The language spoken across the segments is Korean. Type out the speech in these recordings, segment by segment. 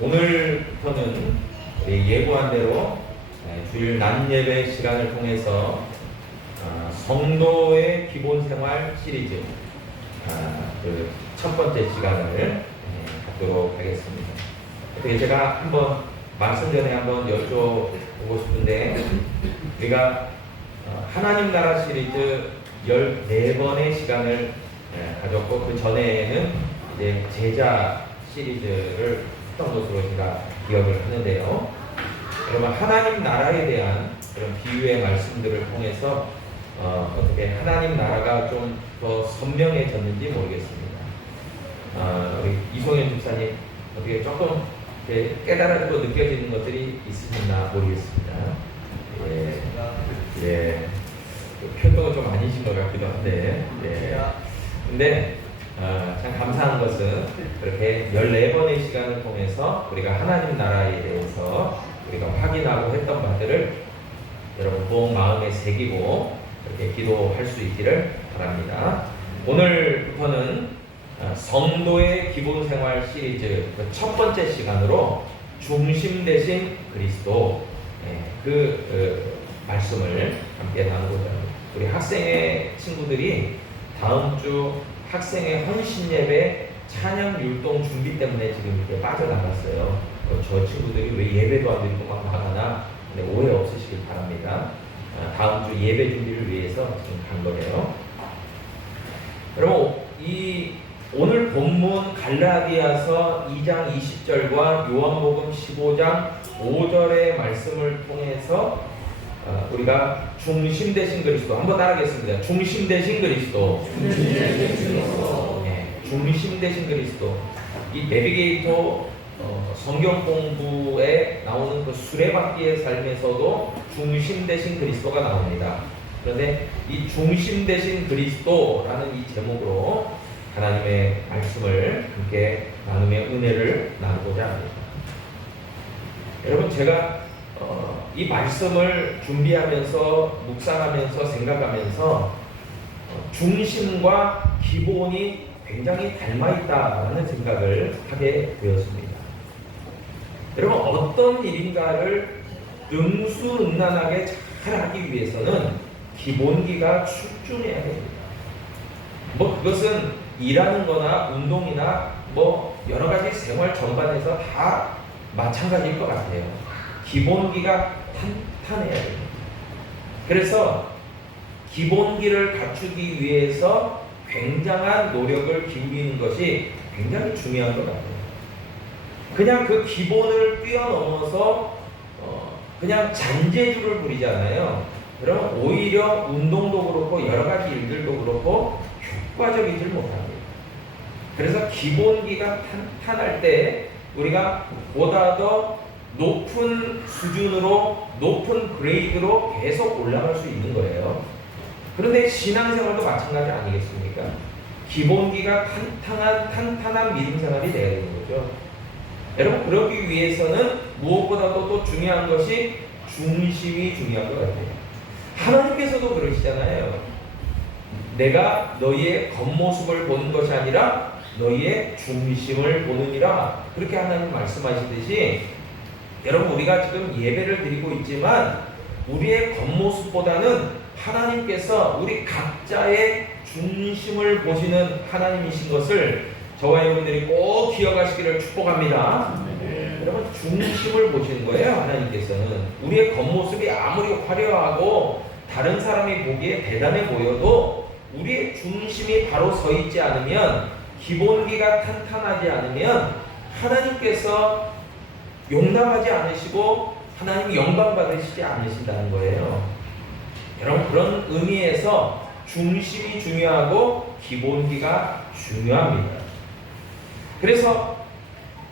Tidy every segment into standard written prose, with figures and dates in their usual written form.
오늘부터는 예고한 대로 주일 낮 예배 시간을 통해서 성도의 기본 생활 시리즈 그 첫 번째 시간을 갖도록 하겠습니다. 어떻게 제가 한번 말씀 전에 한번 여쭤보고 싶은데, 우리가 하나님 나라 시리즈 14번의 시간을 가졌고, 그 전에는 이제 제자 시리즈를 했던 것으로 제가 기억을 하는데요. 여러분, 하나님 나라에 대한 그런 비유의 말씀들을 통해서 어떻게 하나님 나라가 좀 더 선명해졌는지 모르겠습니다. 우리 이송현 집사님, 어떻게 조금 깨달아지고 느껴지는 것들이 있으셨나 모르겠습니다. 예, 표정은 좀 아니신 것 같기도 한데, 근데 참 감사한 것은 그렇게 14번의 시간을 통해서 우리가 하나님 나라에 대해서 우리가 확인하고 했던 바들을 여러분 꼭 마음에 새기고 이렇게 기도할 수 있기를 바랍니다. 오늘부터는 성도의 기본 생활 시리즈 첫 번째 시간으로 중심 되신 그리스도 말씀을 함께 나누고자 합니다. 우리 학생의 친구들이 다음 주 학생의 헌신 예배 찬양 율동 준비 때문에 지금 이렇게 빠져나갔어요. 저 친구들이 왜 예배도 안 드리고 막 나가나, 오해 없으시길 바랍니다. 다음 주 예배 준비를 위해서 지금 간 거예요. 여러분, 오늘 본문 갈라디아서 2장 20절과 요한복음 15장 5절의 말씀을 통해서 우리가 중심 되신 그리스도, 한번 따라하겠습니다. 중심 되신 그리스도. 중심 되신 그리스도. 이 내비게이터 성경 공부에 나오는 그 수레바퀴의 삶에서도 중심 되신 그리스도가 나옵니다. 그런데 이 중심 되신 그리스도라는 이 제목으로 하나님의 말씀을 함께 나누며 은혜를 나누고자 합니다. 여러분, 제가 이 말씀을 준비하면서 묵상하면서 생각하면서 중심과 기본이 굉장히 닮아있다라는 생각을 하게 되었습니다. 여러분, 어떤 일인가를 능수능란하게 잘 하기 위해서는 기본기가 출중해야 됩니다. 그것은 일하는 거나 운동이나 여러 가지 생활 전반에서 다 마찬가지일 것 같아요. 기본기가 탄탄해야 됩니다. 그래서 기본기를 갖추기 위해서 굉장한 노력을 기울이는 것이 굉장히 중요한 것 같아요. 그냥 그 기본을 뛰어넘어서 그냥 잔재주를 부리잖아요. 그럼 오히려 운동도 그렇고 여러 가지 일들도 그렇고 효과적이질 못합니다. 그래서 기본기가 탄탄할 때 우리가 보다 더 높은 수준으로, 높은 그레이드로 계속 올라갈 수 있는 거예요. 그런데 신앙생활도 마찬가지 아니겠습니까? 기본기가 탄탄한 믿음생활이 돼야 되는 거죠. 여러분, 그러기 위해서는 무엇보다도 또 중요한 것이 중심이 중요한 것 같아요. 하나님께서도 그러시잖아요. 내가 너희의 겉모습을 보는 것이 아니라 너희의 중심을 보느니라, 그렇게 하나님 말씀하시듯이, 여러분, 우리가 지금 예배를 드리고 있지만 우리의 겉모습보다는 하나님께서 우리 각자의 중심을 보시는 하나님이신 것을 저와 여러분들이 꼭 기억하시기를 축복합니다. 여러분, 중심을 보시는 거예요. 하나님께서는 우리의 겉모습이 아무리 화려하고 다른 사람이 보기에 대단해 보여도 우리의 중심이 바로 서 있지 않으면, 기본기가 탄탄하지 않으면 하나님께서 용납하지 않으시고 하나님 영광 받으시지 않으신다는 거예요. 여러분, 그런 의미에서 중심이 중요하고 기본기가 중요합니다. 그래서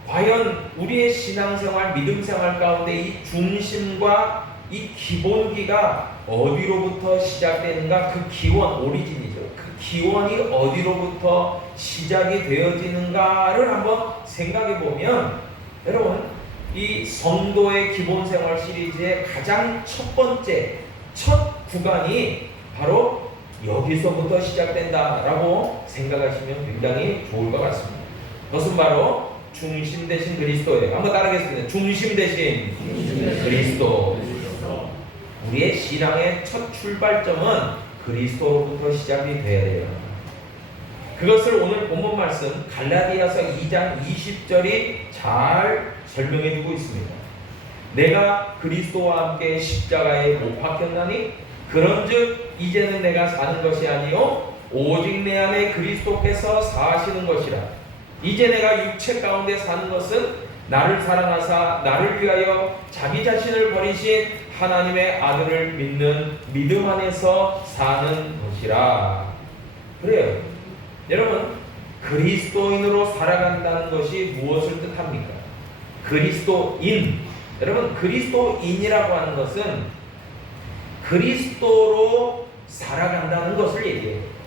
과연 우리의 신앙생활, 믿음생활 가운데 이 중심과 이 기본기가 어디로부터 시작되는가? 그 기원, 오리진이죠. 그 기원이 어디로부터 시작이 되어지는가를 한번 생각해 보면, 여러분, 이 성도의 기본생활 시리즈의 가장 첫 번째, 첫 구간이 바로 여기서부터 시작된다라고 생각하시면 굉장히 좋을 것 같습니다. 그것은 바로 중심 대신 그리스도예요. 한번 따라하겠습니다. 중심 대신 그리스도. 우리의 신앙의 첫 출발점은 그리스도로부터 시작이 되어야 돼요. 그것을 오늘 본문 말씀 갈라디아서 2장 20절이 잘 설명해 주고 있습니다. 내가 그리스도와 함께 십자가에 못 박혔나니 그런즉 이제는 내가 사는 것이 아니요 오직 내 안에 그리스도께서 사시는 것이라. 이제 내가 육체 가운데 사는 것은 나를 사랑하사 나를 위하여 자기 자신을 버리신 하나님의 아들을 믿는 믿음 안에서 사는 것이라. 그래요. 여러분, 그리스도인으로 살아간다는 것이 무엇을 뜻합니까? 그리스도인. 여러분, 그리스도인이라고 하는 것은 그리스도로 살아간다는 것을 얘기해요.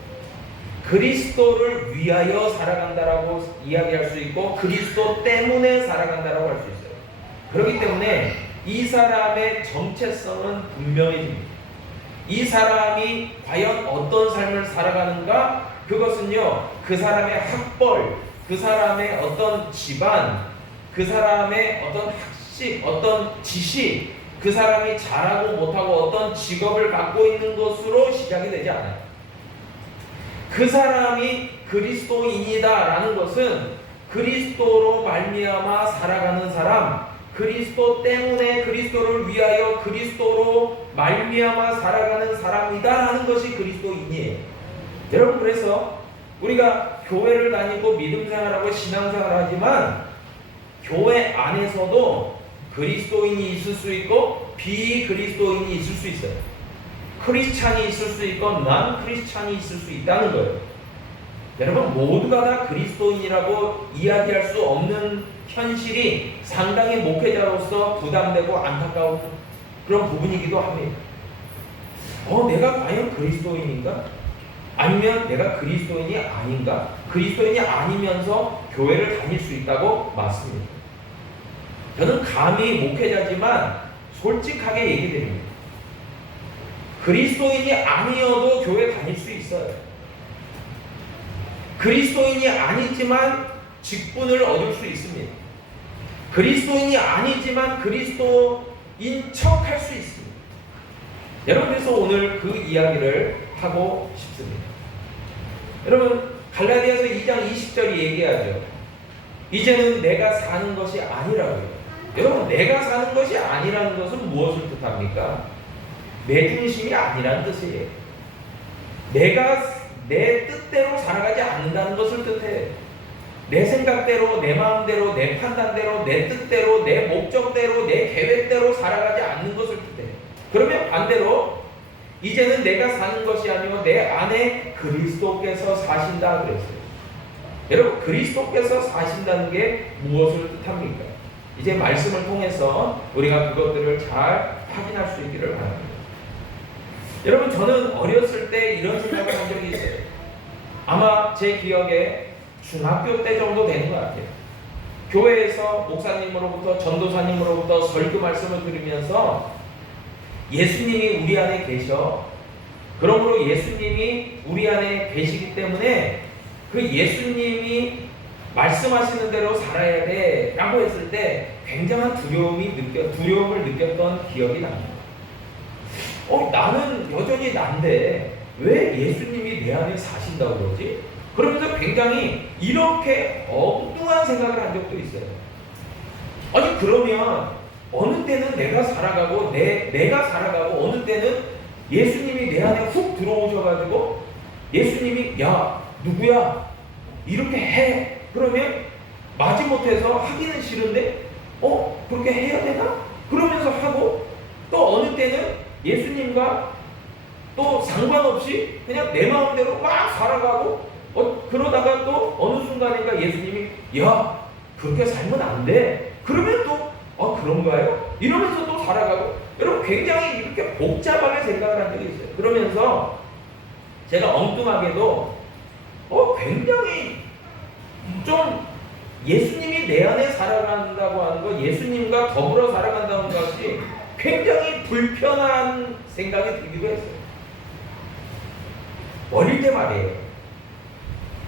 그리스도를 위하여 살아간다라고 이야기할 수 있고 그리스도 때문에 살아간다라고 할 수 있어요. 그렇기 때문에 이 사람의 정체성은 분명해집니다. 이 사람이 과연 어떤 삶을 살아가는가? 그것은요, 그 사람의 학벌, 그 사람의 어떤 집안, 그 사람의 어떤 학식, 어떤 지식, 그 사람이 잘하고 못하고 어떤 직업을 갖고 있는 것으로 시작이 되지 않아요. 그 사람이 그리스도인이다라는 것은 그리스도로 말미암아 살아가는 사람, 그리스도 때문에 그리스도를 위하여 그리스도로 말미암아 살아가는 사람이다라는 것이 그리스도인이에요. 여러분, 그래서 우리가 교회를 다니고 믿음 생활하고 신앙 생활하지만 교회 안에서도 그리스도인이 있을 수 있고 비그리스도인이 있을 수 있어요. 크리스찬이 있을 수 있고 난 크리스찬이 있을 수 있다는 거예요. 여러분, 모두가 다 그리스도인이라고 이야기할 수 없는 현실이 상당히 목회자로서 부담되고 안타까운 그런 부분이기도 합니다. 내가 과연 그리스도인인가? 아니면 내가 그리스도인이 아닌가? 그리스도인이 아니면서 교회를 다닐 수 있다고? 맞습니다. 저는 감히 목회자지만 솔직하게 얘기드립니다. 그리스도인이 아니어도 교회 다닐 수 있어요. 그리스도인이 아니지만 직분을 얻을 수 있습니다. 그리스도인이 아니지만 그리스도인 척 할 수 있습니다. 여러분, 그래서 오늘 그 이야기를 하고 싶습니다. 여러분, 갈라디아서 2장 20절이 얘기하죠. 이제는 내가 사는 것이 아니라고요. 여러분, 내가 사는 것이 아니라는 것은 무엇을 뜻합니까? 내 중심이 아니라는 뜻이에요. 내가 내 뜻대로 살아가지 않는다는 것을 뜻해요. 내 생각대로, 내 마음대로, 내 판단대로, 내 뜻대로, 내 목적대로, 내 계획대로 살아가지 않는 것을 뜻해요. 그러면 반대로 이제는 내가 사는 것이 아니고 내 안에 그리스도께서 사신다 그랬어요. 여러분, 그리스도께서 사신다는 게 무엇을 뜻합니까? 이제 말씀을 통해서 우리가 그것들을 잘 확인할 수 있기를 바랍니다. 여러분, 저는 어렸을 때 이런 생각을 한 적이 있어요. 아마 제 기억에 중학교 때 정도 되는 것 같아요. 교회에서 목사님으로부터 전도사님으로부터 설교 말씀을 들으면서 예수님이 우리 안에 계셔. 그러므로 예수님이 우리 안에 계시기 때문에 그 예수님이 말씀하시는 대로 살아야 돼 라고 했을 때 굉장한 두려움을 느꼈던 기억이 납니다. 나는 여전히 난데 왜 예수님이 내 안에 사신다고 그러지? 그러면서 굉장히 이렇게 엉뚱한 생각을 한 적도 있어요. 아니, 그러면 어느 때는 내가 살아가고 내가 살아가고 어느 때는 예수님이 내 안에 훅 들어오셔가지고 예수님이 야 누구야 이렇게 해. 그러면 마지못해서 하기는 싫은데 그렇게 해야 되나? 그러면서 하고 또 어느 때는 예수님과 또 상관없이 그냥 내 마음대로 막 살아가고 그러다가 또 어느 순간인가 예수님이 야 그렇게 살면 안 돼. 그러면 또 그런가요? 이러면서 또 살아가고. 여러분, 굉장히 이렇게 복잡하게 생각을 한 적이 있어요. 그러면서 제가 엉뚱하게도 굉장히 좀 예수님이 내 안에 살아간다고 하는 것, 예수님과 더불어 살아간다는 것이 굉장히 불편한 생각이 들기도 했어요. 어릴 때 말이에요.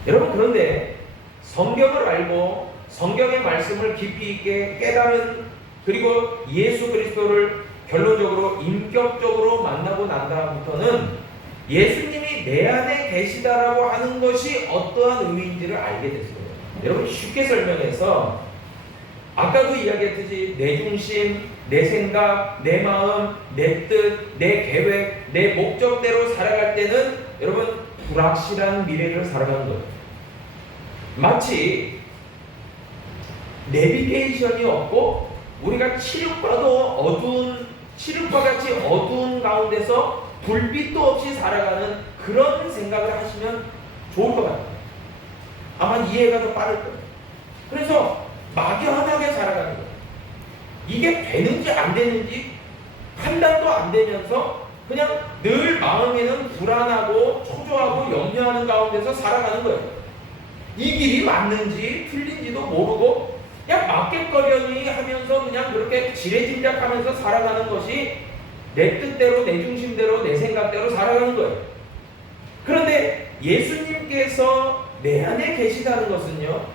여러분, 그런데 성경을 알고 성경의 말씀을 깊이 있게 깨달은, 그리고 예수 그리스도를 결론적으로 인격적으로 만나고 난 다음부터는 예수님이 내 안에 계시다라고 하는 것이 어떠한 의미인지를 알게 됐어요. 여러분, 쉽게 설명해서 아까도 이야기했듯이 내 중심, 내 생각, 내 마음, 내 뜻, 내 계획, 내 목적대로 살아갈 때는 여러분 불확실한 미래를 살아가는 거예요. 마치 내비게이션이 없고 우리가 칠흑과 같이 어두운 가운데서 불빛도 없이 살아가는 그런 생각을 하시면 좋을 것 같아요. 아마 이해가 더 빠를 거예요. 그래서 막연하게 살아가는 거예요. 이게 되는지 안 되는지 판단도 안 되면서 그냥 늘 마음에는 불안하고 초조하고 염려하는 가운데서 살아가는 거예요. 이 길이 맞는지 틀린지도 모르고 그냥 맞겠거려니 하면서 그냥 그렇게 지레짐작하면서 살아가는 것이 내 뜻대로, 내 중심대로, 내 생각대로 살아가는 거예요. 그런데 예수님께서 내 안에 계시다는 것은요,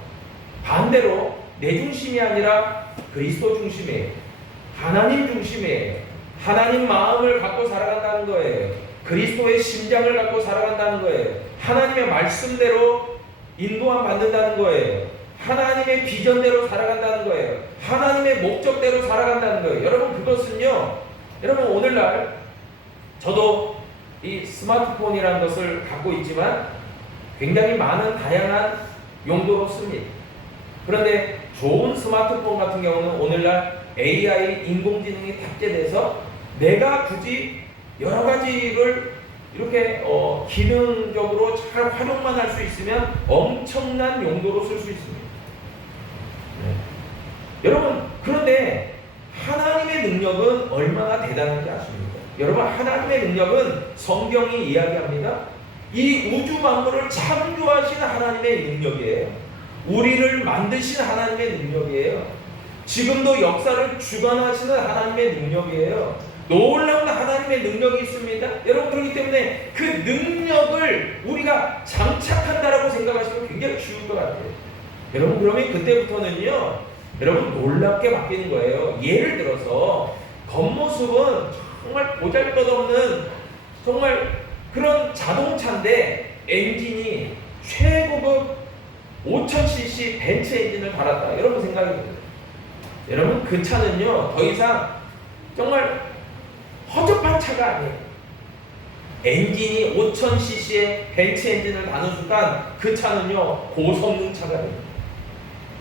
반대로 내 중심이 아니라 그리스도 중심이에요. 하나님 중심이에요. 하나님 마음을 갖고 살아간다는 거예요. 그리스도의 심장을 갖고 살아간다는 거예요. 하나님의 말씀대로 인도함 받는다는 거예요. 하나님의 비전대로 살아간다는 거예요. 하나님의 목적대로 살아간다는 거예요. 여러분, 그것은요, 여러분, 오늘날 저도 이 스마트폰이라는 것을 갖고 있지만 굉장히 많은 다양한 용도로 씁니다. 그런데 좋은 스마트폰 같은 경우는 오늘날 AI, 인공지능이 탑재돼서 내가 굳이 여러 가지를 이렇게 기능적으로 잘 활용만 할 수 있으면 엄청난 용도로 쓸 수 있습니다. 여러분, 그런데 하나님의 능력은 얼마나 대단한지 아십니까? 여러분, 하나님의 능력은 성경이 이야기합니다. 이 우주 만물을 창조하신 하나님의 능력이에요. 우리를 만드신 하나님의 능력이에요. 지금도 역사를 주관하시는 하나님의 능력이에요. 놀라운 하나님의 능력이 있습니다. 여러분, 그렇기 때문에 그 능력을 우리가 장착한다라고 생각하시면 굉장히 쉬울 것 같아요. 여러분, 그러면 그때부터는요, 여러분 놀랍게 바뀌는 거예요. 예를 들어서 겉모습은 정말 보잘것없는 정말 그런 자동차인데 엔진이 최고급 5000cc 벤츠 엔진을 달았다. 여러분 생각이 들어요. 여러분, 그 차는요 더 이상 정말 허접한 차가 아니에요. 엔진이 5000cc의 벤츠 엔진을 다는 순간 그 차는요 고성능 차가 됩니다.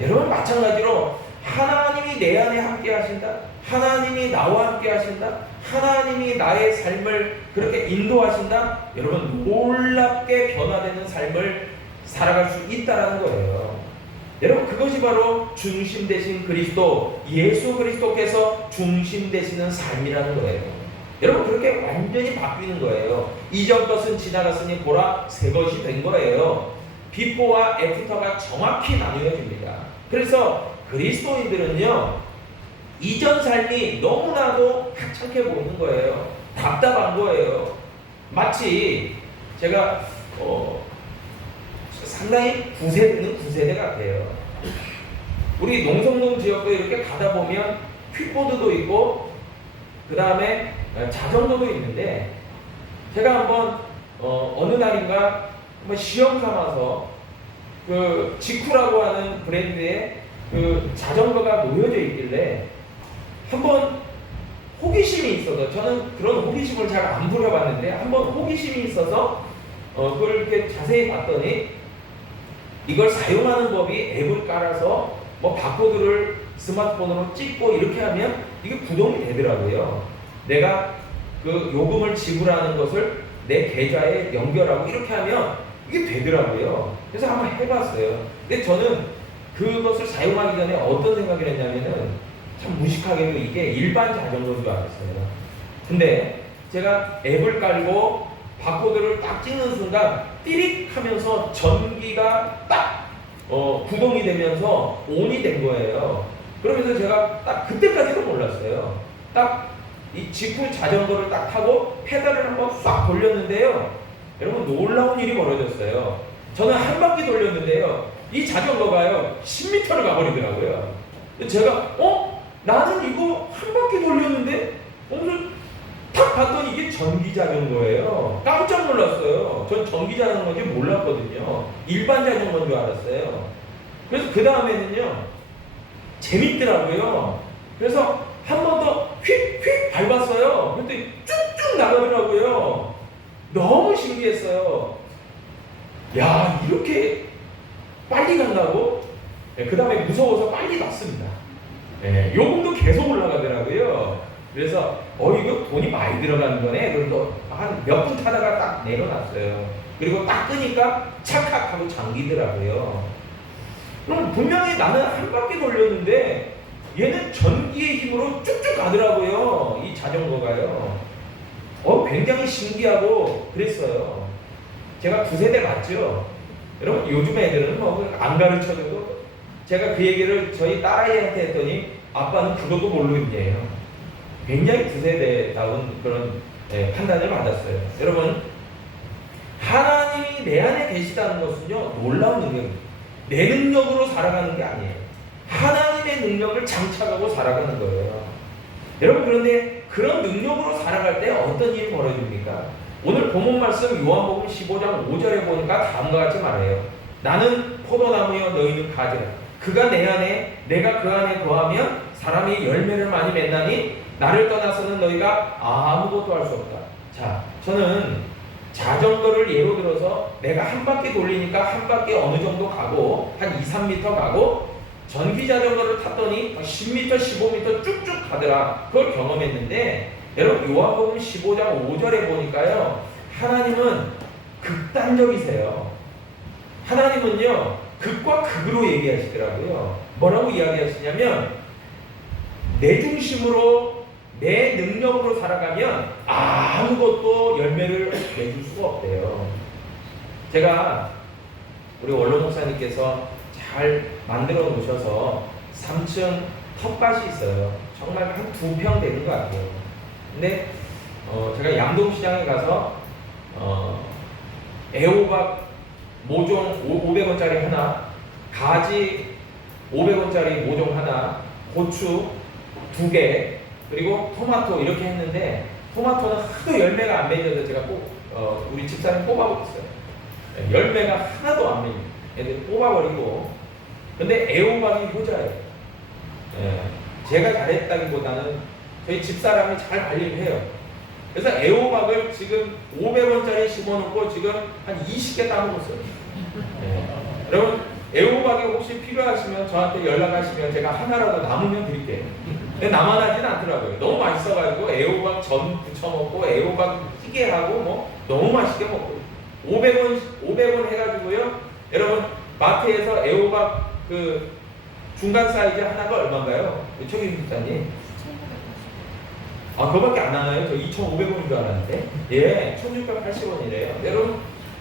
여러분, 마찬가지로 하나님이 내 안에 함께 하신다. 하나님이 나와 함께 하신다. 하나님이 나의 삶을 그렇게 인도하신다. 여러분, 놀랍게 변화되는 삶을 살아갈 수 있다는 거예요. 여러분, 그것이 바로 중심 되신 그리스도, 예수 그리스도께서 중심 되시는 삶이라는 거예요. 여러분, 그렇게 완전히 바뀌는 거예요. 이전 것은 지나갔으니 보라 새 것이 된 거예요. 비포와 애프터가 정확히 나누어집니다. 그래서 그리스도인들은요, 이전 삶이 너무나도 하찮게 보이는 거예요. 답답한 거예요. 마치 제가 상당히 구세대는 구세대 같아요. 우리 농성동 지역도 이렇게 가다 보면 퀵보드도 있고 그 다음에 자전거도 있는데, 제가 한번 어느 날인가 한번 시험 삼아서 그 직후라고 하는 브랜드의 그 자전거가 놓여져 있길래 한번 호기심이 있어서, 저는 그런 호기심을 잘 안 부려봤는데 한번 호기심이 있어서 그걸 이렇게 자세히 봤더니 이걸 사용하는 법이 앱을 깔아서 뭐 바코드를 스마트폰으로 찍고 이렇게 하면 이게 구동이 되더라고요. 내가 그 요금을 지불하는 것을 내 계좌에 연결하고 이렇게 하면 이게 되더라고요. 그래서 한번 해봤어요. 근데 저는 그것을 사용하기 전에 어떤 생각을 했냐면은 참 무식하게도 이게 일반 자전거인 줄 알았어요. 근데 제가 앱을 깔고 바코드를 딱 찍는 순간 띠릭 하면서 전기가 딱 구동이 되면서 온이 된 거예요. 그러면서 제가 딱 그때까지도 몰랐어요. 딱 이 직후 자전거를 딱 타고 페달을 한번 싹 돌렸는데요, 여러분 놀라운 일이 벌어졌어요. 저는 한 바퀴 돌렸는데요, 이 자전거가요 10m를 가버리더라고요. 제가 나는 이거 한 바퀴 돌렸는데 오늘 탁 봤더니 이게 전기 자전거예요. 깜짝 놀랐어요. 전 전기 자전거인지 몰랐거든요. 일반 자전거인 줄 알았어요. 그래서 그 다음에는요 재밌더라고요. 그래서 한 번 더 휙휙 밟았어요. 근데 쭉쭉 나가더라고요. 너무 신기했어요. 야, 이렇게 빨리 간다고? 그 다음에 무서워서 빨리 났습니다. 요금도 계속 올라가더라고요. 그래서 이거 돈이 많이 들어가는 거네. 그래서 한 몇 분 타다가 딱 내려놨어요. 그리고 딱 끄니까 찰칵하고 잠기더라고요. 그럼 분명히 나는 한 바퀴 돌렸는데 얘는 전기의 힘으로 쭉쭉 가더라고요. 이 자전거가요. 굉장히 신기하고 그랬어요. 제가 9세대 맞죠? 여러분 요즘 애들은 뭐 안 가르쳐줘도 제가 그 얘기를 저희 딸아이한테 했더니 아빠는 그것도 모르겠네요. 굉장히 9세대다운 그런 판단을 받았어요. 여러분 하나님이 내 안에 계시다는 것은요 놀라운 능력입니다. 내 능력으로 살아가는 게 아니에요. 하나님의 능력을 장착하고 살아가는 거예요. 여러분 그런데 그런 능력으로 살아갈 때 어떤 일이 벌어집니까? 오늘 본문 말씀 요한복음 15장 5절에 보니까 다음과 같이 말해요. 나는 포도나무여 너희는 가지라. 그가 내 안에 내가 그 안에 거하면 사람이 열매를 많이 맺나니 나를 떠나서는 너희가 아무것도 할 수 없다. 자, 저는 자전거를 예로 들어서 내가 한 바퀴 돌리니까 한 바퀴 어느 정도 가고 한 2, 3m 가고 전기 자전거를 탔더니 10m, 15m 쭉쭉 가더라. 그걸 경험했는데 여러분 요한복음 15장 5절에 보니까요 하나님은 극단적이세요. 하나님은요 극과 극으로 얘기하시더라고요. 뭐라고 이야기하시냐면 내 중심으로 내 능력으로 살아가면 아무것도 열매를 맺을 수가 없대요. 제가 우리 원로 목사님께서 잘 만들어 놓으셔서 3층 텃밭이 있어요. 정말 한 2평 되는 것 같아요. 근데 제가 양동시장에 가서 애호박 모종 500원짜리 하나, 가지 500원짜리 모종 하나, 고추 2개, 그리고 토마토 이렇게 했는데 토마토는 하도 열매가 안 맺어서 제가 꼭 우리 집사님 뽑아버렸어요. 열매가 하나도 안 맺어요. 애들 뽑아버리고. 근데 애호박이 효자예요. 제가 잘했다기보다는 저희 집사람이 잘 관리를 해요. 그래서 애호박을 지금 500원짜리 심어놓고 지금 한 20개 따먹었어요. 여러분 애호박이 혹시 필요하시면 저한테 연락하시면 제가 하나라도 남으면 드릴게요. 근데 남아나진 않더라고요. 너무 맛있어가지고 애호박 전 부쳐먹고 애호박 찌개하고 뭐 너무 맛있게 먹고 500원 해가지고요. 여러분 마트에서 애호박 그 중간 사이즈 하나가 얼마인가요? 최기 국장님. 그거밖에 안 하나요? 저 2,500원인 줄 알았는데. 예, 1,680원이래요. 여러분,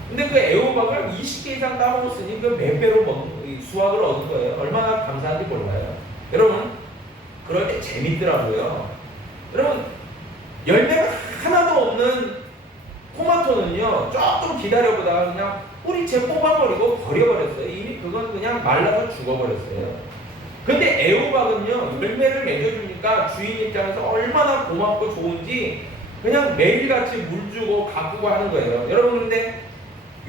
근데 그 애호박을 20개 이상 따먹었으니 그 몇 배로 수확을 얻은 거예요. 얼마나 감사한지 몰라요. 여러분, 그럴 때 재밌더라고요. 여러분, 열매가 하나도 없는 토마토는요, 조금 기다려보다가 그냥 뿌리채 뽑아버리고 버려버렸어요. 이미 그건 그냥 말라서 죽어버렸어요. 근데 애호박은요 열매를 맺어주니까 주인 입장에서 얼마나 고맙고 좋은지 그냥 매일같이 물 주고 가꾸고 하는 거예요. 여러분 근데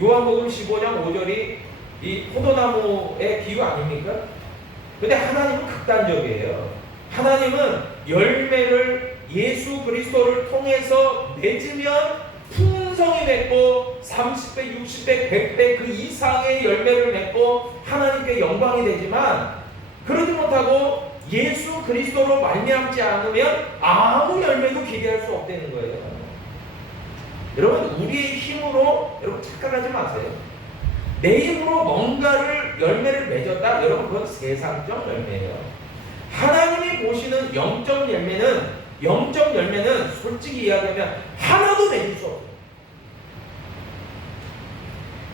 요한복음 15장 5절이 이 포도나무의 비유 아닙니까? 근데 하나님은 극단적이에요. 하나님은 열매를 예수 그리스도를 통해서 맺으면 풍성히 맺고 30배, 60배, 100배 그 이상의 열매를 맺고 하나님께 영광이 되지만 그러지 못하고 예수 그리스도로 말미암지 않으면 아무 열매도 기대할 수 없다는 거예요. 여러분 우리의 힘으로 여러분 착각하지 마세요. 내 힘으로 뭔가를 열매를 맺었다. 여러분 그건 세상적 열매예요. 하나님이 보시는 영적 열매는 솔직히 이야기하면 하나도 맺을 수 없어요.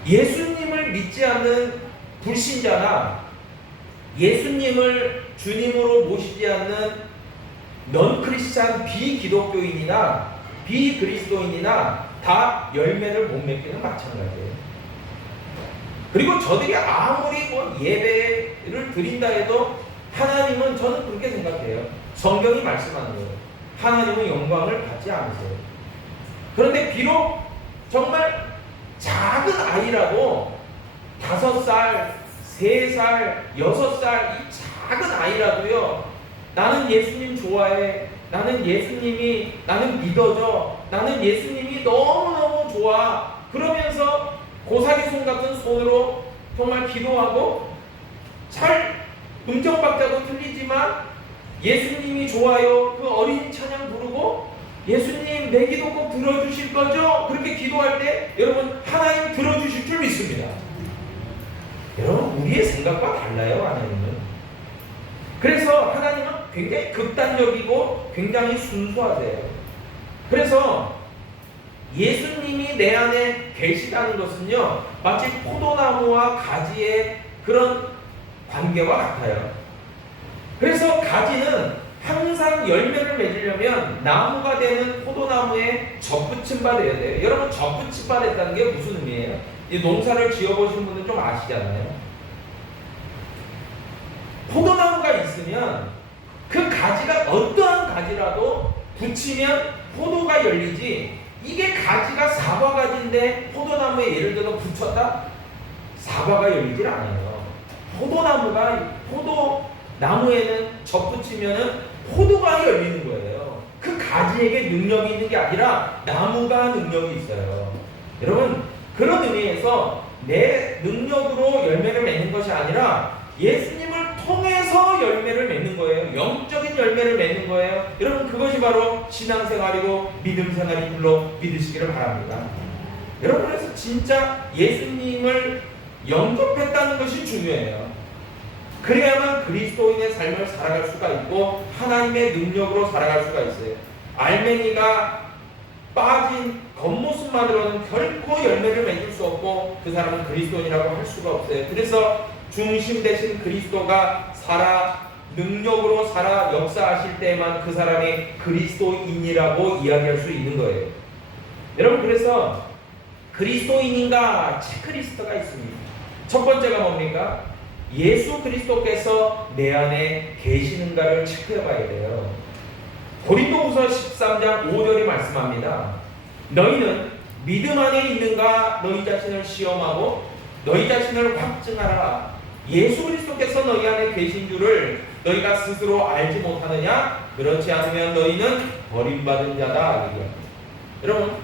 예수님을 믿지 않는 불신자나 예수님을 주님으로 모시지 않는 넌크리스찬 비기독교인이나 비그리스도인이나 다 열매를 못 맺기는 마찬가지예요. 그리고 저들이 아무리 뭐 예배를 드린다 해도 하나님은, 저는 그렇게 생각해요. 성경이 말씀하는 거예요. 하나님은 영광을 받지 않으세요. 그런데 비록 정말 작은 아이라도 5살, 3살, 6살 이 작은 아이라도요, 나는 예수님 좋아해, 나는 믿어져, 나는 예수님이 너무너무 좋아, 그러면서 고사리 손 같은 손으로 정말 기도하고, 잘 음정박자도 틀리지만 예수님이 좋아요, 그 어린 찬양 부르고, 예수님 내 기도 꼭 들어주실 거죠? 그렇게 기도할 때 여러분, 하나님 들어주실 줄 믿습니다. 여러분, 우리의 생각과 달라요, 하나님은. 그래서 하나님은 굉장히 극단적이고 굉장히 순수하세요. 그래서 예수님이 내 안에 계시다는 것은요, 마치 포도나무와 가지의 그런 관계와 같아요. 그래서 가지는 항상 열매를 맺으려면 나무가 되는 포도나무에 접붙임 바 되어야 돼요. 여러분, 접붙임 바 됐다는 게 무슨 의미예요? 이 농사를 지어보신 분들 좀 아시잖아요. 포도나무가 있으면 그 가지가 어떠한 가지라도 붙이면 포도가 열리지, 이게 가지가 사과가지인데 포도나무에 예를 들어 붙였다? 사과가 열리질 않아요. 포도나무에는 접붙이면은 포도가 열리는 거예요. 그 가지에게 능력이 있는 게 아니라 나무가 능력이 있어요. 여러분, 그런 의미에서 내 능력으로 열매를 맺는 것이 아니라 예수님을 통해서 열매를 맺는 거예요. 영적인 열매를 맺는 거예요. 여러분, 그것이 바로 신앙생활이고 믿음생활인 줄로 믿으시기를 바랍니다. 여러분, 그래서 진짜 예수님을 영접했다는 것이 중요해요. 그래야만 그리스도인의 삶을 살아갈 수가 있고 하나님의 능력으로 살아갈 수가 있어요. 알맹이가 빠진 겉모습만으로는 결코 열매를 맺을 수 없고 그 사람은 그리스도인이라고 할 수가 없어요. 그래서 중심 되신 그리스도가 살아, 능력으로 살아 역사하실 때에만 그 사람이 그리스도인이라고 이야기할 수 있는 거예요. 여러분, 그래서 그리스도인인가 체크리스트가 있습니다. 첫 번째가 뭡니까? 예수 그리스도께서 내 안에 계시는가를 체크해 봐야 돼요. 고린도후서 13장 5절이 말씀합니다. 너희는 믿음 안에 있는가 너희 자신을 시험하고 너희 자신을 확증하라. 예수 그리스도께서 너희 안에 계신 줄을 너희가 스스로 알지 못하느냐? 그렇지 않으면 너희는 버림받은 자다. 여러분,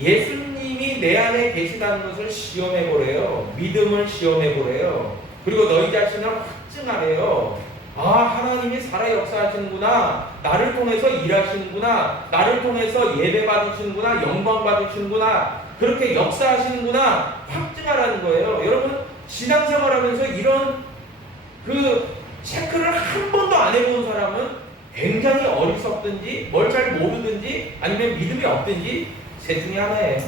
예수님이 내 안에 계시다는 것을 시험해 보래요. 믿음을 시험해 보래요. 그리고 너희 자신을 확증하래요. 아, 하나님이 살아 역사하시는구나. 나를 통해서 일하시는구나. 나를 통해서 예배 받으시는구나. 영광 받으시는구나. 그렇게 역사하시는구나. 확증하라는 거예요. 여러분, 신앙생활하면서 이런 그 체크를 한 번도 안 해본 사람은 굉장히 어리석든지 뭘 잘 모르든지 아니면 믿음이 없든지 셋 중에 하나예요.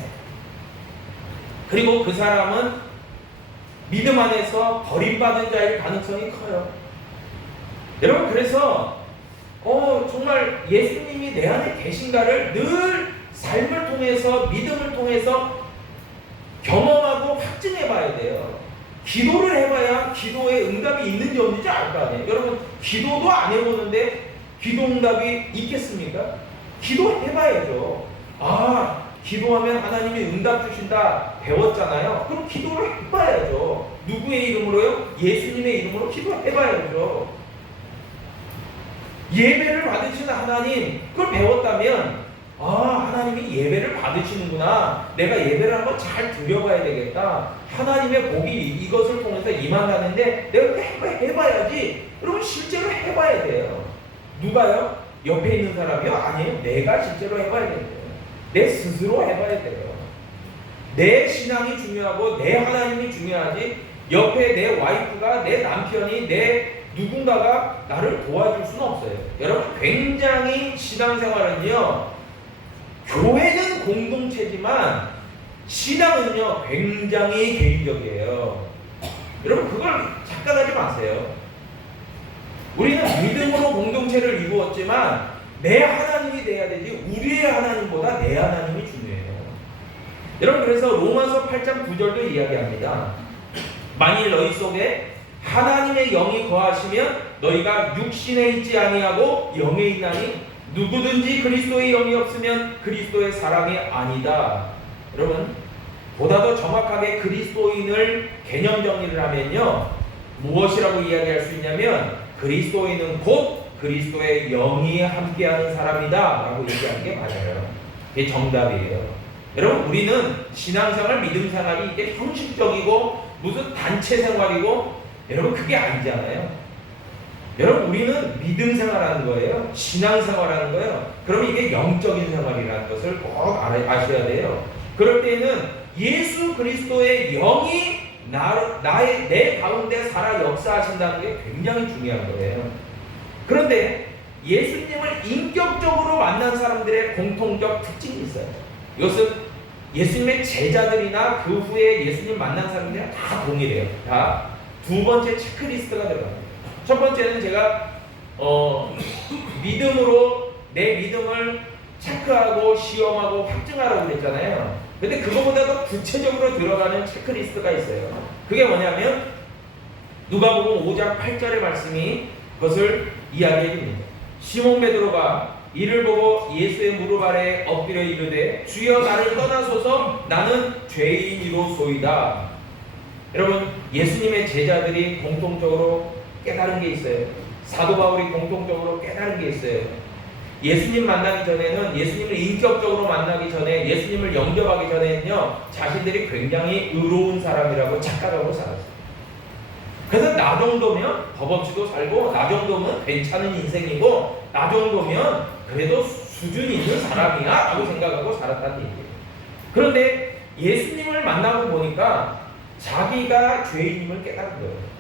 그리고 그 사람은 믿음 안에서 버림받은 자일 가능성이 커요. 여러분, 그래서 정말 예수님이 내 안에 계신가를 늘 삶을 통해서 믿음을 통해서 경험하고 확증해 봐야 돼요. 기도를 해봐야 기도에 응답이 있는지 없는지 알 거 아니에요. 여러분, 기도도 안 해보는데 기도 응답이 있겠습니까? 기도해봐야죠. 아, 기도하면 하나님이 응답 주신다 배웠잖아요. 그럼 기도를 해봐야죠. 누구의 이름으로요? 예수님의 이름으로 기도해봐야죠. 예배를 받으시는 하나님, 그걸 배웠다면 아, 하나님이 예배를 받으시는구나. 내가 예배를 한번 잘 드려봐야 되겠다. 하나님의 복이 이것을 통해서 임한다는데 내가 해봐야지. 여러분, 실제로 해봐야 돼요. 누가요? 옆에 있는 사람이요? 아니에요. 내가 실제로 해봐야 돼요. 내 스스로 해봐야 돼요. 내 신앙이 중요하고 내 하나님이 중요하지, 옆에 내 와이프가, 내 남편이, 내 누군가가 나를 도와줄 수는 없어요. 여러분, 굉장히 신앙생활은요, 교회는 공동체지만 신앙은요 굉장히 개인적이에요. 여러분, 그걸 착각하지 마세요. 우리는 믿음으로 공동체를 이루었지만 내 하나님이 돼야 되지 우리의 하나님보다 내 하나님이 중요해요. 여러분, 그래서 로마서 8장 9절도 이야기합니다. 만일 너희 속에 하나님의 영이 거하시면 너희가 육신에 있지 아니하고 영에 있나니 누구든지 그리스도의 영이 없으면 그리스도의 사람이 아니다. 여러분, 보다 더 정확하게 그리스도인을 개념 정리를 하면요, 무엇이라고 이야기할 수 있냐면 그리스도인은 곧 그리스도의 영이 함께하는 사람이다 라고 얘기하는 게 맞아요. 이게 정답이에요. 여러분, 우리는 신앙생활, 믿음생활이 이게 형식적이고 무슨 단체 생활이고, 여러분 그게 아니잖아요. 여러분, 우리는 믿음생활하는 거예요. 신앙생활하는 거예요. 그러면 이게 영적인 생활이라는 것을 꼭 아셔야 돼요. 그럴 때는 예수 그리스도의 영이 내 가운데 살아 역사하신다는 게 굉장히 중요한 거예요. 그런데 예수님을 인격적으로 만난 사람들의 공통적 특징이 있어요. 이것은 예수님의 제자들이나 그 후에 예수님 만난 사람들이 다 동일해요. 다 두 번째 체크리스트가 들어갑니다. 첫 번째는 제가 믿음으로 내 믿음을 체크하고 시험하고 확증하라고 그랬잖아요. 근데 그거보다 더 구체적으로 들어가는 체크리스트가 있어요. 그게 뭐냐면 누가복음 5장 8절의 말씀이 그것을 이야기해 줍니다. 시몬 베드로가 이를 보고 예수의 무릎 아래 엎드려 이르되 주여 나를 떠나소서 나는 죄인이로소이다. 여러분, 예수님의 제자들이 공통적으로 깨달은 게 있어요. 사도 바울이 공통적으로 깨달은 게 있어요. 예수님 만나기 전에는, 예수님을 인격적으로 만나기 전에, 예수님을 영접하기 전에는요, 자신들이 굉장히 의로운 사람이라고 착각하고 살았어요. 그래서 나 정도면 법 없이도 살고, 나 정도면 괜찮은 인생이고, 나 정도면 그래도 수준 있는 사람이야 라고 생각하고 살았다는 얘기예요. 그런데 예수님을 만나고 보니까 자기가 죄인임을 깨달은 거예요.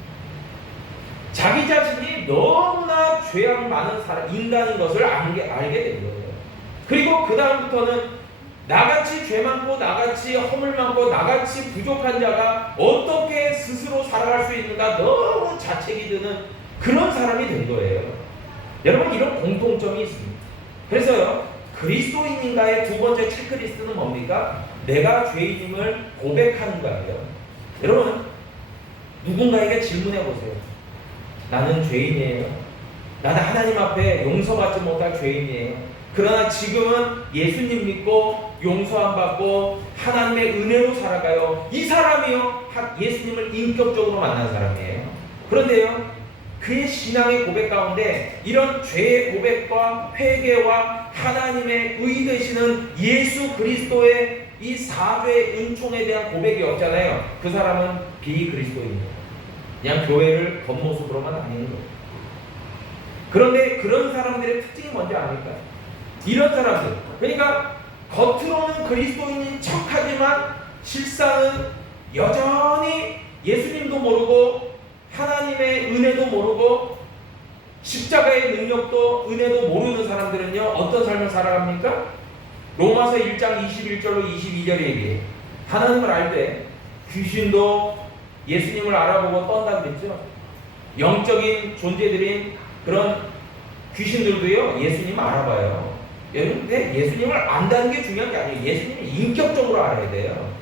자기 자신이 너무나 죄악 많은 사람, 인간인 것을 알게 된 거예요. 그리고 그 다음부터는 나같이 죄 많고 나같이 허물 많고 나같이 부족한 자가 어떻게 스스로 살아갈 수 있는가 너무 자책이 드는 그런 사람이 된 거예요. 여러분, 이런 공통점이 있습니다. 그래서요, 그리스도인인가의 두 번째 체크리스트는 뭡니까? 내가 죄인임을 고백하는 거예요. 여러분, 누군가에게 질문해 보세요. 나는 죄인이에요. 나는 하나님 앞에 용서받지 못할 죄인이에요. 그러나 지금은 예수님 믿고 용서 안 받고 하나님의 은혜로 살아가요. 이 사람이요, 예수님을 인격적으로 만난 사람이에요. 그런데요, 그의 신앙의 고백 가운데 이런 죄의 고백과 회개와 하나님의 의 되시는 예수 그리스도의 이 사죄의 은총에 대한 고백이 없잖아요. 그 사람은 비그리스도인이에요. 그냥 교회를 겉모습으로만 다니는 거예요. 그런데 그런 사람들의 특징이 뭔지 아닐까요? 이런 사람들, 그러니까 겉으로는 그리스도인인 척하지만 실상은 여전히 예수님도 모르고 하나님의 은혜도 모르고 십자가의 능력도 은혜도 모르는 사람들은요, 어떤 삶을 살아갑니까? 로마서 1장 21절로 22절에 얘기해요. 하나님을 알되 귀신도 예수님을 알아보고 떤다 그랬죠. 영적인 존재들인 그런 귀신들도요, 예수님을 알아봐요. 근데 예수님을 안다는 게 중요한 게 아니에요. 예수님을 인격적으로 알아야 돼요.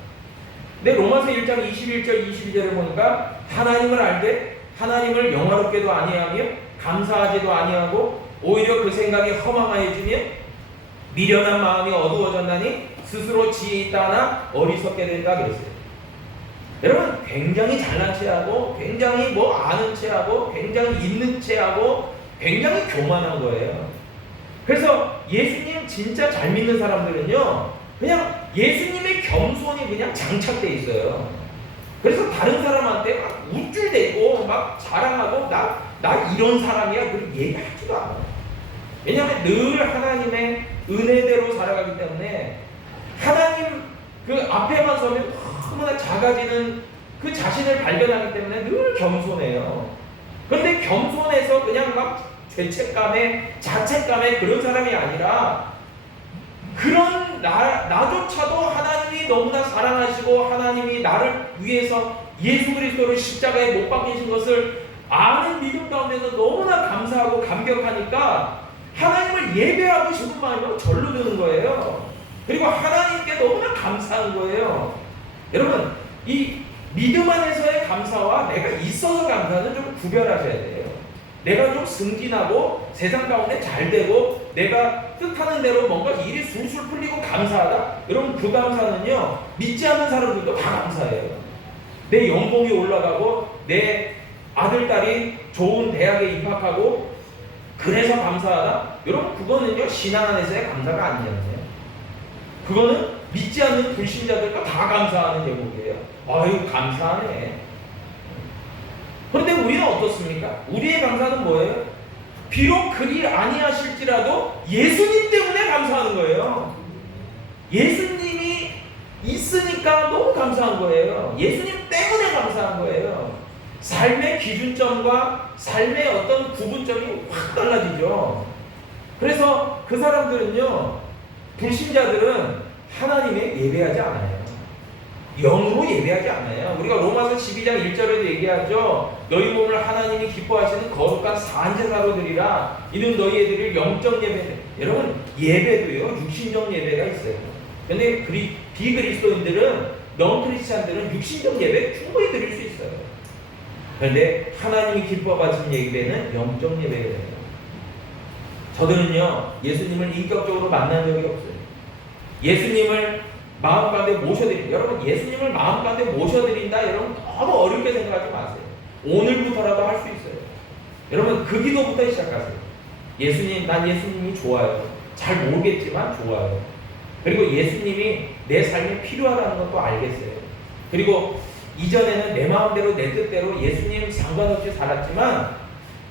근데 로마서 1장 21절 22절을 보니까 하나님을 알되 하나님을 영화롭게도 아니하며 감사하지도 아니하고 오히려 그 생각이 허망하여지며 미련한 마음이 어두워졌나니 스스로 지혜 있다 하나 어리석게 된다 그랬어요. 여러분, 굉장히 잘난 체하고 굉장히 아는 체하고 굉장히 있는 체하고 굉장히 교만한 거예요. 그래서 예수님 진짜 잘 믿는 사람들은요, 그냥 예수님의 겸손이 그냥 장착돼 있어요. 그래서 다른 사람한테 막 우쭐대고 막 자랑하고 나 이런 사람이야 그렇게 얘기하지도 않아요. 왜냐하면 늘 하나님의 은혜대로 살아가기 때문에 하나님 그 앞에만 서면 너무나 작아지는 그 자신을 발견하기 때문에 늘 겸손해요. 그런데 겸손해서 그냥 막 죄책감에 자책감에 그런 사람이 아니라 그런 나조차도 하나님이 너무나 사랑하시고 하나님이 나를 위해서 예수 그리스도를 십자가에 못 박히신 것을 아는 믿음 가운데서 너무나 감사하고 감격하니까 하나님을 예배하고 싶은 마음이 절로 드는 거예요. 그리고 하나님께 너무나 감사한 거예요. 여러분, 이 믿음 안에서의 감사와 내가 있어서 감사는 좀 구별하셔야 돼요. 내가 좀 승진하고 세상 가운데 잘 되고 내가 뜻하는 대로 뭔가 일이 술술 풀리고 감사하다. 여러분 그 감사는요 믿지 않는 사람들도 다 감사해요. 내 연봉이 올라가고 내 아들 딸이 좋은 대학에 입학하고 그래서 감사하다. 여러분 그거는요 신앙 안에서의 감사가 아니잖아요. 그거는 믿지 않는 불신자들과 다 감사하는 제목이에요. 아유 감사하네. 그런데 우리는 어떻습니까? 우리의 감사는 뭐예요? 비록 그리 아니하실지라도 예수님 때문에 감사하는 거예요. 예수님이 있으니까 너무 감사한 거예요. 예수님 때문에 감사한 거예요. 삶의 기준점과 삶의 어떤 구분점이 확 달라지죠. 그래서 그 사람들은요, 불신자들은 하나님에 예배하지 않아요. 영으로 예배하지 않아요. 우리가 로마서 12장 1절에도 얘기하죠. 너희 몸을 하나님이 기뻐하시는 거룩한 산제사로 드리라. 이는 너희에 드릴 영적 예배. 여러분 예배도요 육신적 예배가 있어요. 근데 비그리스도인들은 넌크리스찬들은 육신적 예배 충분히 드릴 수 있어요. 그런데 하나님이 기뻐하시는 예배는 영적 예배가 돼요. 저들은요 예수님을 인격적으로 만난 적이 없어요. 예수님을 마음 가운데 모셔드린다. 여러분 예수님을 마음 가운데 모셔드린다. 여러분 너무 어렵게 생각하지 마세요. 오늘부터라도 할 수 있어요. 여러분 그 기도부터 시작하세요. 예수님, 난 예수님이 좋아요. 잘 모르겠지만 좋아요. 그리고 예수님이 내 삶에 필요하다는 것도 알겠어요. 그리고 이전에는 내 마음대로 내 뜻대로 예수님 상관없이 살았지만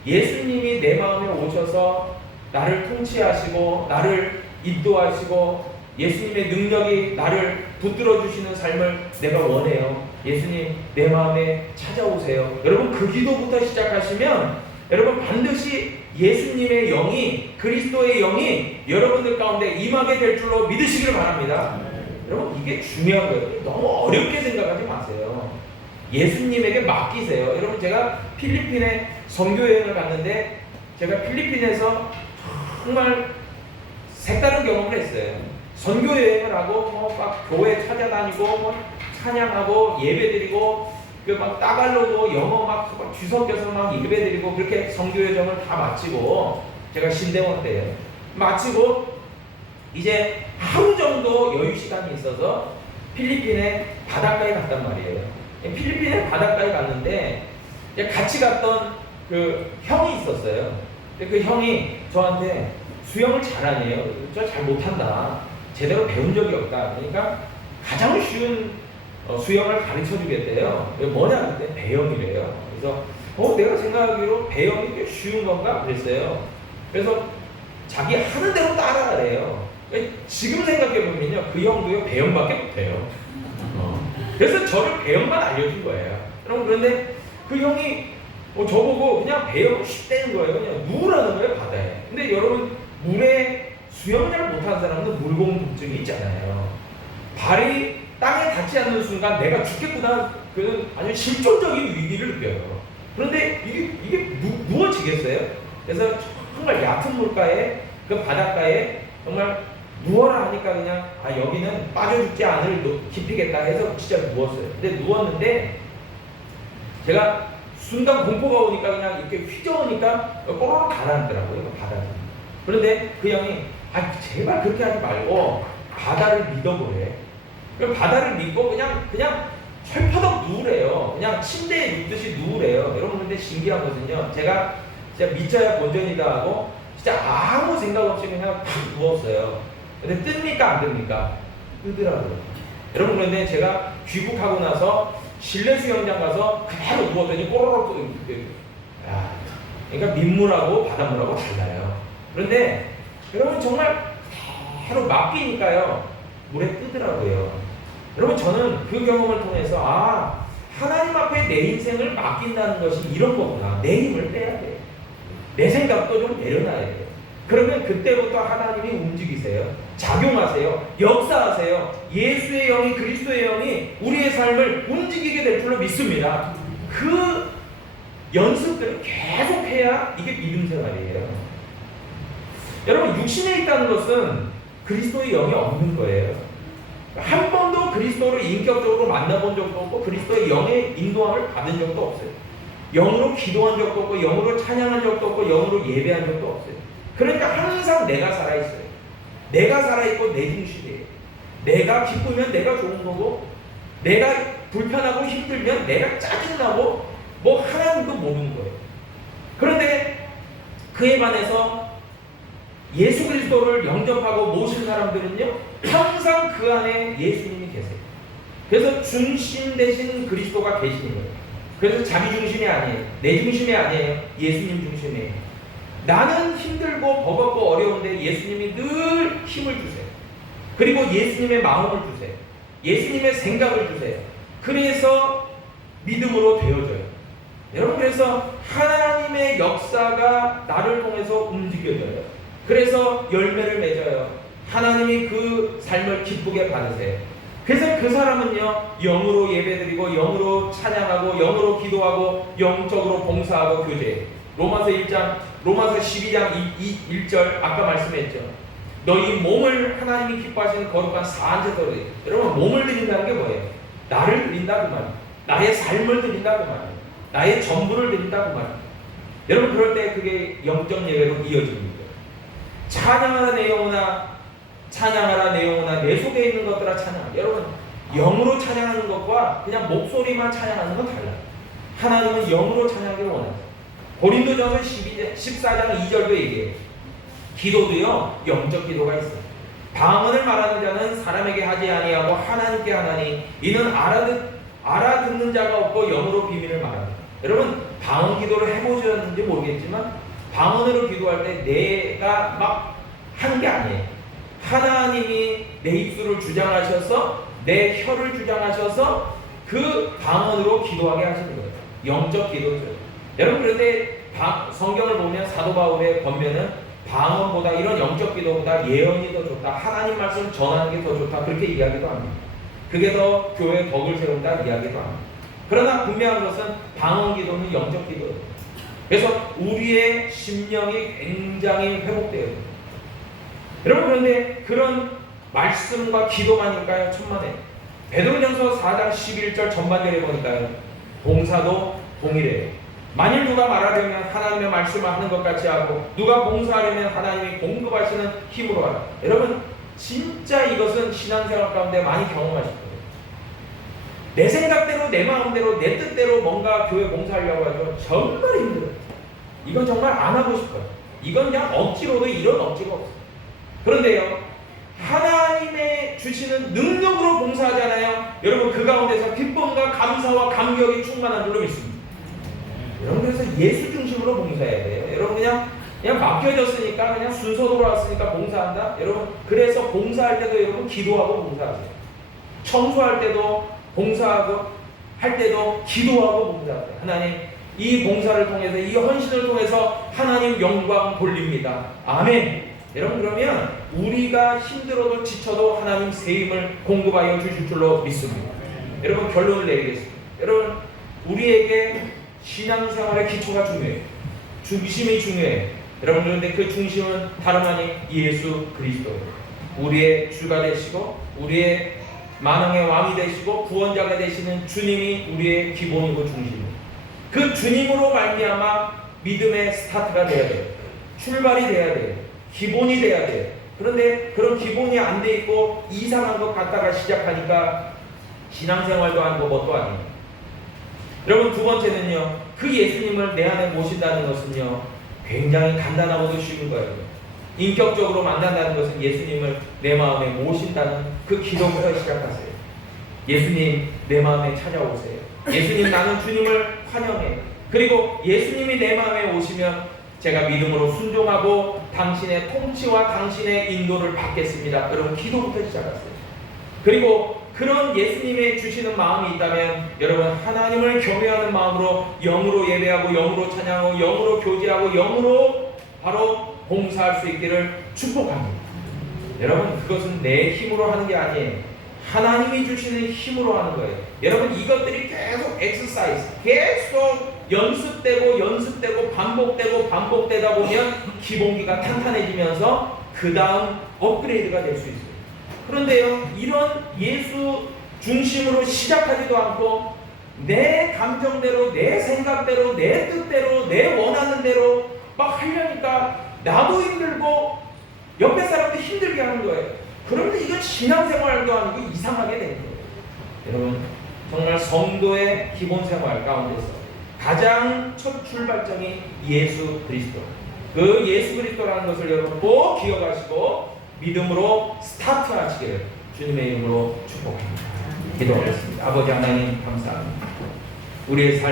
예수님이 내 마음에 오셔서 나를 통치하시고 나를 인도하시고 예수님의 능력이 나를 붙들어 주시는 삶을 내가 원해요. 예수님 내 마음에 찾아오세요. 여러분 그 기도부터 시작하시면 여러분 반드시 예수님의 영이 그리스도의 영이 여러분들 가운데 임하게 될 줄로 믿으시기를 바랍니다. 여러분 이게 중요한 거예요. 너무 어렵게 생각하지 마세요. 예수님에게 맡기세요. 여러분 제가 필리핀에 선교여행을 갔는데 제가 필리핀에서 정말 색다른 경험을 했어요. 선교 여행을 하고 막 교회 찾아다니고 찬양하고 예배드리고 막 따갈로도 영어 막 뒤섞여서 막 예배드리고 그렇게 선교 여정을 다 마치고 제가 신대원 때예요. 마치고 이제 하루 정도 여유 시간이 있어서 필리핀의 바닷가에 갔단 말이에요. 필리핀의 바닷가에 갔는데 같이 갔던 그 형이 있었어요. 그 형이 저한테 수영을 잘하네요. 저 잘 못한다. 제대로 배운 적이 없다. 그러니까 가장 쉬운 수영을 가르쳐 주겠대요. 뭐냐 그때 배영이래요. 그래서 내가 생각하기로 배영이 꽤 쉬운 건가 그랬어요. 그래서 자기 하는 대로 따라하래요. 지금 생각해 보면요 그 형도요 배영밖에 못해요. 그래서 저를 배영만 알려준 거예요. 그런데 그 형이 저보고 그냥 배영을 쉽대는 거예요. 그냥 누우라는 거예요 바다에. 근데 여러분 물에 수영을 잘 못하는 사람은 물공증이 있잖아요. 발이 땅에 닿지 않는 순간 내가 죽겠구나 그런 아주 실존적인 위기를 느껴요. 그런데 이게 누워지겠어요? 그래서 정말 얕은 물가에 그 바닷가에 정말 누워라 하니까 그냥 여기는 빠져 죽지 않을 깊이겠다 해서 진짜 누웠어요. 근데 누웠는데 제가 순간 공포가 오니까 그냥 이렇게 휘저으니까 꼬르륵 가라앉더라고요 바다에. 그런데 그 형이 제발 그렇게 하지 말고 바다를 믿어보래. 그럼 바다를 믿고 그냥 철퍼덕 누우래요. 그냥 침대에 눕듯이 누우래요. 여러분 근데 신기한 것은요. 제가 진짜 믿자야 본전이다 하고 진짜 아무 생각 없이 그냥 탁 누웠어요. 근데 뜹니까 안 뜹니까? 뜨더라고요. 여러분 그런데 제가 귀국하고 나서 실내 수영장 가서 그대로 누웠더니 꼬르륵 그러니까 민물하고 바닷물하고 달라요. 그런데 여러분 정말 그대로 맡기니까요 물에 뜨더라고요. 여러분 저는 그 경험을 통해서 하나님 앞에 내 인생을 맡긴다는 것이 이런 거구나. 내 힘을 빼야 돼. 내 생각도 좀 내려놔야 돼. 그러면 그때부터 하나님이 움직이세요. 작용하세요. 역사하세요. 예수의 영이 그리스도의 영이 우리의 삶을 움직이게 될 줄로 믿습니다. 그 연습들을 계속해야 이게 믿음 생활이에요. 여러분 육신에 있다는 것은 그리스도의 영이 없는 거예요. 한 번도 그리스도를 인격적으로 만나본 적도 없고 그리스도의 영의 인도함을 받은 적도 없어요. 영으로 기도한 적도 없고 영으로 찬양한 적도 없고 영으로 예배한 적도 없어요. 그러니까 항상 내가 살아있어요. 내가 살아있고 내 중심이에요. 내가 기쁘면 내가 좋은 거고 내가 불편하고 힘들면 내가 짜증나고 뭐 하나님도 모르는 거예요. 그런데 그에 반해서 예수 그리스도를 영접하고 모신 사람들은요 항상 그 안에 예수님이 계세요. 그래서 중심 대신 그리스도가 계시는 거예요. 그래서 자기 중심이 아니에요. 내 중심이 아니에요. 예수님 중심이에요. 나는 힘들고 버겁고 어려운데 예수님이 늘 힘을 주세요. 그리고 예수님의 마음을 주세요. 예수님의 생각을 주세요. 그래서 믿음으로 되어져요. 여러분, 그래서 하나님의 역사가 나를 통해서 움직여져요. 그래서 열매를 맺어요. 하나님이 그 삶을 기쁘게 받으세요. 그래서 그 사람은요 영으로 예배드리고 영으로 찬양하고 영으로 기도하고 영적으로 봉사하고 교제해요. 로마서 12장 1절 아까 말씀했죠. 너희 몸을 하나님이 기뻐하시는 거룩한 사안제도로. 여러분, 몸을 드린다는 게 뭐예요? 나를 드린다 그 말이에요. 나의 삶을 드린다 그 말이에요. 나의 전부를 드린다 그 말이에요. 여러분, 그럴 때 그게 영적 예배로 이어집니다. 찬양하라 내 영혼아, 찬양하라 내 영혼아, 내 속에 있는 것들아 찬양. 여러분, 영으로 찬양하는 것과 그냥 목소리만 찬양하는 건 달라요. 하나님은 영으로 찬양하기를 원하세요. 고린도전서 14장 2절도 얘기해요. 기도도요 영적 기도가 있어요. 방언을 말하는 자는 사람에게 하지 아니하고 하나님께 하나니 이는 알아듣는 자가 없고 영으로 비밀을 말합니다. 여러분, 방언 기도를 해보셨는지 모르겠지만 방언으로 기도할 때 내가 막 하는 게 아니에요. 하나님이 내 입술을 주장하셔서 내 혀를 주장하셔서 그 방언으로 기도하게 하시는 거예요. 영적 기도죠. 여러분, 그런데 성경을 보면 사도 바울의 권면은 방언보다 이런 영적 기도보다 예언이 더 좋다. 하나님 말씀 전하는 게 더 좋다. 그렇게 이야기도 합니다. 그게 더 교회의 덕을 세운다 이야기도 합니다. 그러나 분명한 것은 방언 기도는 영적 기도예요. 그래서 우리의 심령이 굉장히 회복돼요. 여러분, 그런데 그런 말씀과 기도만일까요? 천만에. 베드로전서 4장 11절 전반절에 보니까요 봉사도 동일해요. 만일 누가 말하려면 하나님의 말씀을 하는 것 같이 하고 누가 봉사하려면 하나님이 공급하시는 힘으로 하라. 여러분, 진짜 이것은 신앙생활 가운데 많이 경험하실 거예요. 내 생각대로 내 마음대로 내 뜻대로 뭔가 교회 봉사하려고 하죠. 정말 힘들어요. 이건 정말 안 하고 싶어요. 이건 그냥 억지로도 이런 억지가 없어요. 그런데요 하나님의 주시는 능력으로 봉사하잖아요. 여러분, 그 가운데서 기쁨과 감사와 감격이 충만한 줄로 믿습니다. 여러분, 그래서 예수 중심으로 봉사해야 돼요. 여러분, 그냥 맡겨졌으니까 그냥 순서대로 왔으니까 봉사한다. 여러분, 그래서 봉사할 때도 여러분 기도하고 봉사하세요. 청소할 때도 봉사하고 할 때도 기도하고 봉사하세요. 하나님, 이 봉사를 통해서 이 헌신을 통해서 하나님 영광 돌립니다. 아멘. 여러분, 그러면 우리가 힘들어도 지쳐도 하나님 새 힘을 공급하여 주실 줄로 믿습니다. 여러분, 결론을 내리겠습니다. 여러분, 우리에게 신앙생활의 기초가 중요해요. 중심이 중요해요. 여러분, 그런데 그 중심은 다름 아닌 예수 그리스도예요. 우리의 주가 되시고 우리의 만왕의 왕이 되시고 구원자가 되시는 주님이 우리의 기본이고 중심이에요. 그 주님으로 말미암아 믿음의 스타트가 돼야 돼요. 출발이 돼야 돼요. 기본이 돼야 돼요. 그런데 그런 기본이 안 돼 있고 이상한 것 갖다가 시작하니까 신앙생활도 아니고 뭣도 아니에요. 여러분, 두 번째는요, 그 예수님을 내 안에 모신다는 것은요 굉장히 간단하고도 쉬운 거예요. 인격적으로 만난다는 것은 예수님을 내 마음에 모신다는 그 기도부터 시작하세요. 예수님, 내 마음에 찾아오세요. 예수님, 나는 주님을 환영해. 그리고 예수님이 내 마음에 오시면 제가 믿음으로 순종하고 당신의 통치와 당신의 인도를 받겠습니다. 여러분, 기도부터 시작하세요. 그리고 그런 예수님의 주시는 마음이 있다면 여러분, 하나님을 경외하는 마음으로 영으로 예배하고 영으로 찬양하고 영으로 교제하고 영으로 바로 봉사할 수 있기를 축복합니다. 여러분, 그것은 내 힘으로 하는 게 아니에요. 하나님이 주시는 힘으로 하는 거예요. 여러분, 이것들이 계속 엑서사이즈, 계속 연습되고 반복되다 보면 기본기가 탄탄해지면서 그 다음 업그레이드가 될 수 있어요. 그런데요, 이런 예수 중심으로 시작하지도 않고 내 감정대로, 내 생각대로, 내 뜻대로, 내 원하는 대로 막 하려니까 나도 힘들고 옆에 사람도 힘들게 하는 거예요. 그런데 이건 신앙생활도 아니고 이상하게 되는 거예요. 여러분, 정말 성도의 기본 생활 가운데서 가장 첫 출발점이 예수 그리스도. 그 예수 그리스도라는 것을 여러분 꼭 기억하시고 믿음으로 스타트하시기를 주님의 이름으로 축복합니다. 기도하겠습니다. 아버지 하나님 감사합니다. 우리의 삶